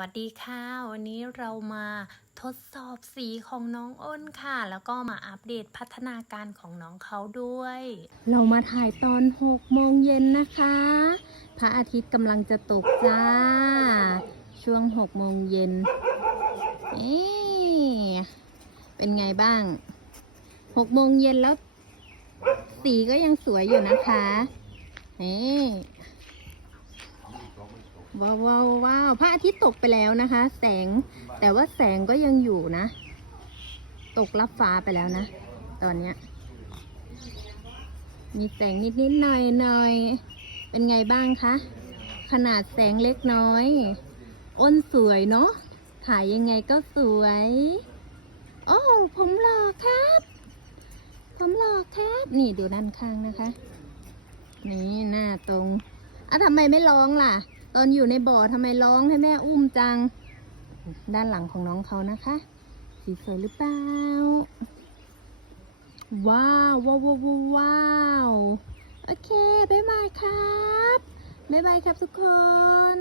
วัสดีค่ะ วันนี้เรามาทดสอบสีของน้องอ้นค่ะ แล้วก็มาอัปเดตพัฒนาการของน้องเขาด้วย เรามาถ่ายตอน6โมงเย็นนะคะ พระอาทิตย์กำลังจะตกจ้า ช่วง6โมงเย็นเอ๊เป็นไงบ้าง6โมงเย็นแล้ว สีก็ยังสวยอยู่นะคะเอ๊ ว้าวว้าวว้าวพระอาทิตย์ตกไปแล้วนะคะ แสง แต่ว่าแสงก็ยังอยู่นะ ตกลับฟ้าไปแล้วนะ ตอนเนี้ย มีแสงนิดนิดหน่อยหน่อย เป็นไงบ้างคะ ขนาดแสงเล็กน้อย อ้นสวยเนาะ ถ่ายยังไงก็สวย โอ้ผมหล่อครับ ผมหล่อครับ นี่ดูด้านข้างนะคะ นี่หน้าตรงอะทำไมไม่ร้องล่ะ ตอนอยู่ในบ่อทำไมร้องให้แม่อุ้มจัง ด้านหลังของน้องเขานะคะ สีสวยหรือเปล่า ว้าวว้าวว้าวว้าวโอเค บ๊ายบายครับ บ๊ายบายครับทุกคน